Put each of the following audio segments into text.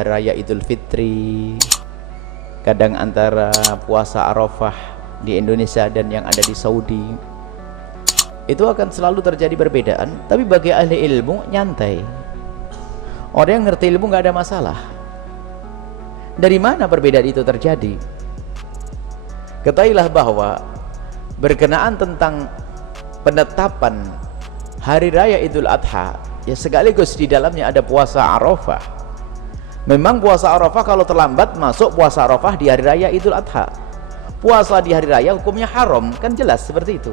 hari raya Idul Fitri, kadang antara puasa Arafah di Indonesia dan yang ada di Saudi, itu akan selalu terjadi perbedaan. Tapi bagi ahli ilmu nyantai, orang yang ngerti ilmu nggak ada masalah. Dari mana perbedaan itu terjadi? Ketahuilah bahwa berkenaan tentang penetapan hari raya Idul Adha, ya sekaligus di dalamnya ada puasa Arafah. Memang puasa Arafah kalau terlambat masuk puasa Arafah di hari raya Idul Adha. Puasa di hari raya hukumnya haram, kan jelas seperti itu.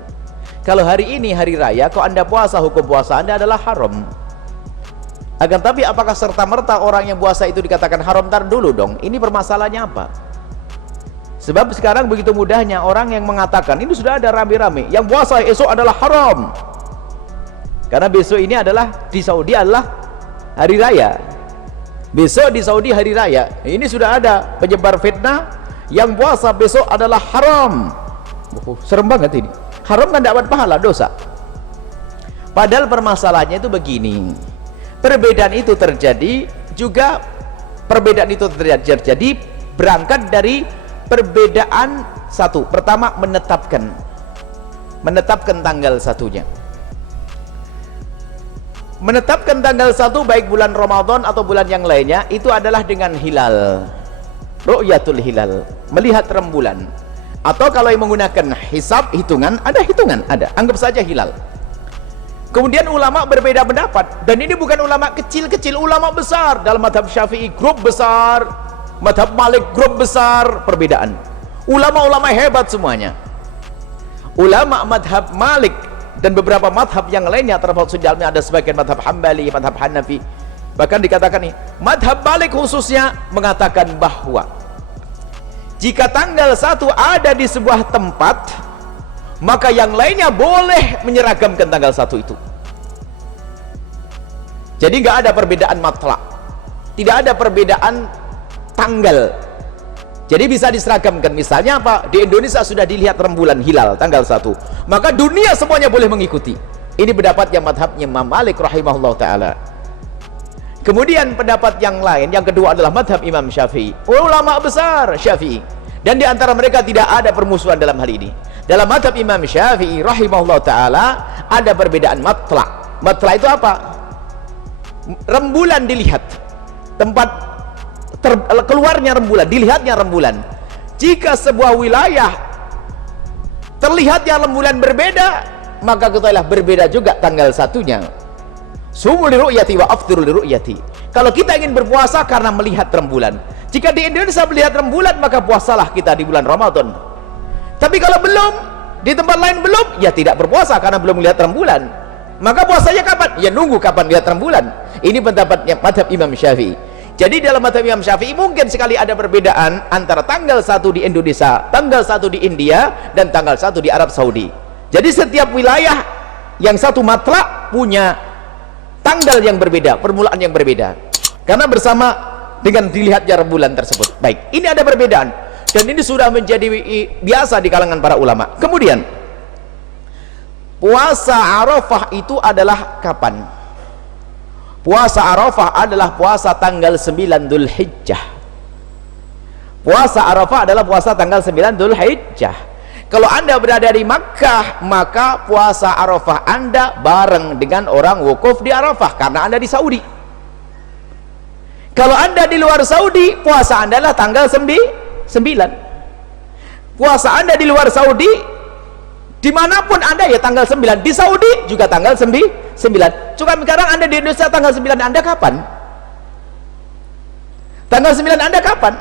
Kalau hari ini hari raya, kalau anda puasa, hukum puasa anda adalah haram. Akan tapi apakah serta-merta orang yang puasa itu dikatakan haram? Ntar dulu dong, ini permasalahannya apa? Sebab sekarang begitu mudahnya orang yang mengatakan, ini sudah ada rame-rame, yang puasa esok adalah haram. Karena besok ini adalah di Saudi adalah hari raya. Besok di Saudi hari raya. Ini sudah ada penyebar fitnah yang puasa besok adalah haram. Serem banget ini. Haram kan dapat pahala, dosa. Padahal permasalahannya itu begini. Perbedaan itu terjadi juga, perbedaan itu terjadi berangkat dari perbedaan satu. Pertama, menetapkan tanggal satunya. Menetapkan tanggal 1 baik bulan Ramadan atau bulan yang lainnya itu adalah dengan hilal, ru'yatul hilal, melihat rembulan. Atau kalau yang menggunakan hisab, hitungan, ada, anggap saja hilal. Kemudian ulama berbeda pendapat, dan ini bukan ulama kecil-kecil, ulama besar. Dalam madhab Syafi'i grup besar, madhab Malik grup besar, perbedaan. Ulama-ulama hebat semuanya. Ulama madhab Malik dan beberapa madhab yang lainnya, termasuk di dalamnya ada sebagian madhab Hambali, madhab Hanafi, bahkan dikatakan nih, madhab Malik khususnya mengatakan bahwa jika tanggal 1 ada di sebuah tempat, maka yang lainnya boleh menyeragamkan tanggal 1 itu. Jadi nggak ada perbedaan matlak, tidak ada perbedaan tanggal, jadi bisa diseragamkan. Misalnya apa? Di Indonesia sudah dilihat rembulan hilal tanggal 1, maka dunia semuanya boleh mengikuti. Ini pendapat yang madhabnya Imam Malik rahimahullah ta'ala. Kemudian pendapat yang lain, yang kedua adalah madhab Imam Syafi'i, ulama besar Syafi'i, dan di antara mereka tidak ada permusuhan dalam hal ini. Dalam madhab Imam Syafi'i rahimahullah ta'ala ada perbedaan matlak. Matlak itu apa? Rembulan dilihat, tempat keluarnya rembulan, dilihatnya rembulan. Jika sebuah wilayah terlihatnya rembulan berbeda, maka ketahuilah berbeda juga tanggal 1-nya. Sumu li ru'yati wa aftiru li ru'yati. Kalau kita ingin berpuasa karena melihat rembulan, jika di Indonesia melihat rembulan, maka puasalah kita di bulan Ramadan. Tapi kalau belum, di tempat lain belum, ya tidak berpuasa karena belum melihat rembulan. Maka puasanya kapan? Ya nunggu kapan lihat rembulan. Ini pendapatnya madhab Imam Syafi'i. Jadi dalam madhab Imam Syafi'i mungkin sekali ada perbedaan antara tanggal 1 di Indonesia, tanggal 1 di India, dan tanggal 1 di Arab Saudi. Jadi setiap wilayah yang satu matlak punya tanggal yang berbeda, permulaan yang berbeda, karena bersama dengan dilihatnya rembulan tersebut. Baik, ini ada perbedaan, dan ini sudah menjadi biasa di kalangan para ulama. Kemudian puasa Arafah itu adalah kapan? Puasa Arafah adalah puasa tanggal 9 Dzulhijjah. Puasa Arafah adalah puasa tanggal 9 Dzulhijjah. Kalau anda berada di Makkah, maka puasa Arafah anda bareng dengan orang wukuf di Arafah karena anda di Saudi. Kalau anda di luar Saudi, puasa anda adalah tanggal 9. Puasa anda di luar Saudi, dimanapun anda ya tanggal 9. Di Saudi juga tanggal 9. Cuma sekarang anda di Indonesia tanggal 9 anda kapan? Tanggal 9 anda kapan?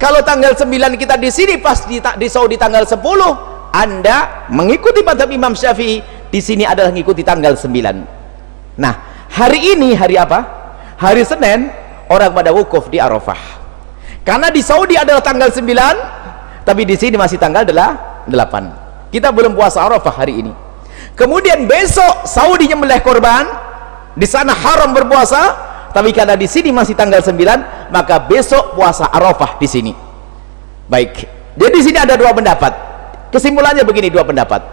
Kalau tanggal 9 kita di sini, pas di Saudi tanggal 10, anda mengikuti madhab Imam Syafi'i, di sini adalah mengikuti tanggal 9. Nah, hari ini hari apa? Hari Senin, orang pada wukuf di Arafah. Karena di Saudi adalah tanggal 9, tapi di sini masih tanggal 8. Kita belum puasa Arafah hari ini. Kemudian besok Saudi nyembelih korban, di sana haram berpuasa. Tapi karena di sini masih tanggal 9, maka besok puasa Arafah di sini. Baik. Jadi di sini ada dua pendapat. Kesimpulannya begini, dua pendapat.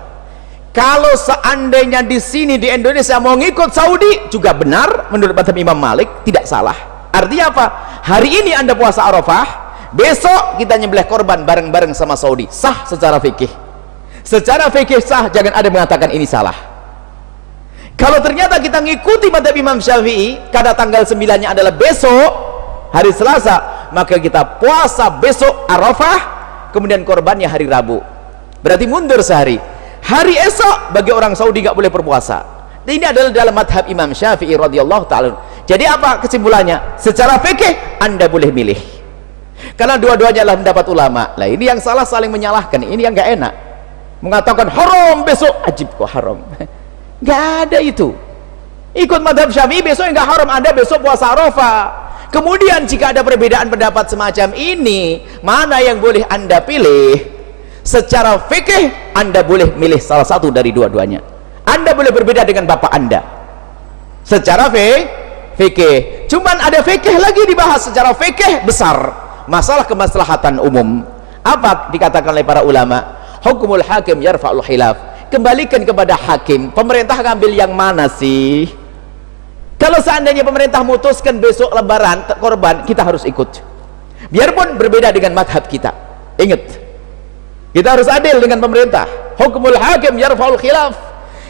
Kalau seandainya di sini di Indonesia mau ngikut Saudi juga benar menurut madhab Imam Malik, tidak salah. Artinya apa? Hari ini Anda puasa Arafah, besok kita nyembelih korban bareng-bareng sama Saudi. Sah secara fikih. Secara fikih sah, jangan ada mengatakan ini salah. Kalau ternyata kita ngikuti madhab Imam Syafi'i, karena tanggal 9-nya adalah besok, hari Selasa, maka kita puasa besok Arafah, kemudian korbannya hari Rabu. Berarti mundur sehari. Hari esok bagi orang Saudi nggak boleh berpuasa. Ini adalah dalam madhab Imam Syafi'i radhiyallahu ta'ala. Jadi apa kesimpulannya? Secara fikih Anda boleh milih. Karena dua-duanya adalah pendapat ulama. Lah ini yang salah saling menyalahkan. Ini yang nggak enak. Mengatakan haram besok, ajib kok haram. Nggak ada itu. Ikut madhab Syafi'i besok nggak haram, Anda besok puasa Arafah. Kemudian jika ada perbedaan pendapat semacam ini, mana yang boleh Anda pilih? Secara fikih Anda boleh milih salah satu dari dua-duanya. Anda boleh berbeda dengan bapak Anda secara fikih. Cuman ada fikih lagi dibahas secara fikih besar, masalah kemaslahatan umum. Apa dikatakan oleh para ulama? Hukumul hakim yarfa'ul khilaf. Kembalikan kepada hakim. Pemerintah ngambil yang mana sih? Kalau seandainya pemerintah memutuskan besok lebaran korban, kita harus ikut, biarpun berbeda dengan madhab kita. Ingat, kita harus adil dengan pemerintah. Hukumul hakim yarfa'ul khilaf.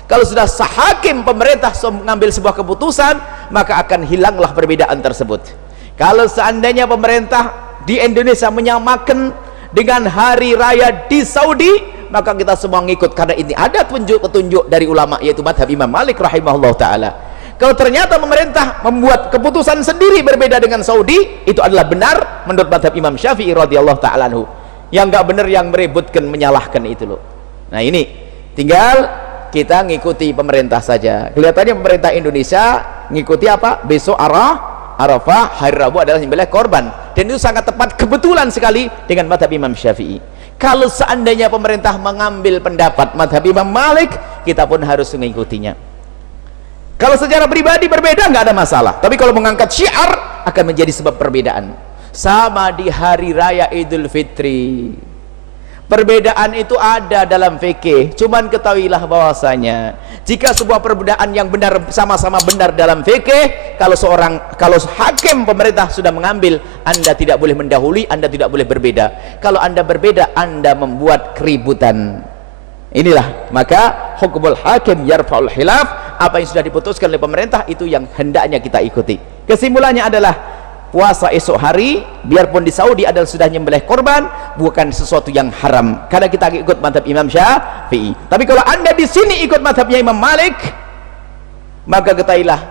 Kalau sudah sah hakim pemerintah mengambil sebuah keputusan, maka akan hilanglah perbedaan tersebut. Kalau seandainya pemerintah di Indonesia menyamakan dengan hari raya di Saudi, maka kita semua ngikut, karena ini ada petunjuk dari ulama, yaitu madhab Imam Malik rahimahullah ta'ala. Kalau ternyata pemerintah membuat keputusan sendiri berbeda dengan Saudi, itu adalah benar menurut madhab Imam Syafi'i radhiyallahu ta'ala anhu. Yang nggak benar yang meributkan, menyalahkan itu loh. Nah ini tinggal kita ngikuti pemerintah saja. Kelihatannya pemerintah Indonesia ngikuti apa? Besok Arafah, hari Rabu adalah nyembelih korban, dan itu sangat tepat, kebetulan sekali dengan madhab Imam Syafi'i. Kalau seandainya pemerintah mengambil pendapat madhab Imam Malik, kita pun harus mengikutinya. Kalau secara pribadi berbeda nggak ada masalah, tapi kalau mengangkat syiar akan menjadi sebab perbedaan. Sama di hari raya Idul Fitri, perbedaan itu ada dalam fikih. Cuman ketahuilah bahwasanya jika sebuah perbedaan yang benar, sama-sama benar dalam fikih, kalau hakim pemerintah sudah mengambil, Anda tidak boleh mendahului, Anda tidak boleh berbeda. Kalau Anda berbeda, Anda membuat keributan. Inilah maka hukumul hakim yarfa'ul khilaf. Apa yang sudah diputuskan oleh pemerintah itu yang hendaknya kita ikuti. Kesimpulannya adalah puasa esok hari, biarpun di Saudi adalah sudah nyembelih korban, bukan sesuatu yang haram, karena kita ikut madhab Imam Syafi'i. Tapi kalau Anda di sini ikut madhabnya Imam Malik, maka ketahuilah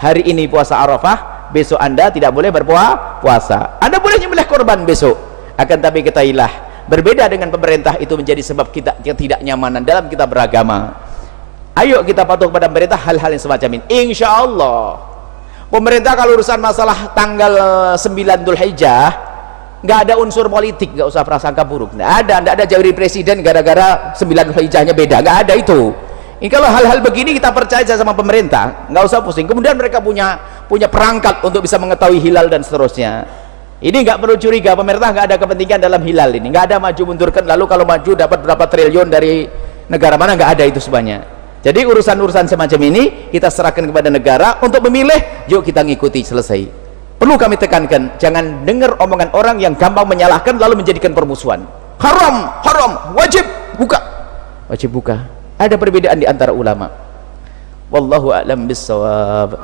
hari ini puasa Arafah, besok Anda tidak boleh berpuasa. Anda boleh nyembelih korban besok, akan tapi ketahuilah berbeda dengan pemerintah itu menjadi sebab kita tidak nyamanan dalam kita beragama. Ayo kita patuh kepada pemerintah hal-hal yang semacam ini. Insya Allah pemerintah kalau urusan masalah tanggal 9 Dzulhijjah nggak ada unsur politik, nggak usah prasangka buruk, nggak ada jadi presiden gara-gara 9 Dzulhijjahnya beda, nggak ada itu. Ini kalau hal-hal begini kita percaya sama pemerintah, nggak usah pusing. Kemudian mereka punya perangkat untuk bisa mengetahui hilal dan seterusnya. Ini nggak perlu curiga, pemerintah nggak ada kepentingan dalam hilal ini, nggak ada maju mundurkan, lalu kalau maju dapat berapa triliun dari negara mana, nggak ada itu semuanya. Jadi urusan-urusan semacam ini kita serahkan kepada negara untuk memilih, yuk kita ngikuti, selesai. Perlu kami tekankan, jangan dengar omongan orang yang gampang menyalahkan lalu menjadikan permusuhan. Haram, wajib buka. Ada perbedaan di antara ulama. Wallahu a'lam bissawab.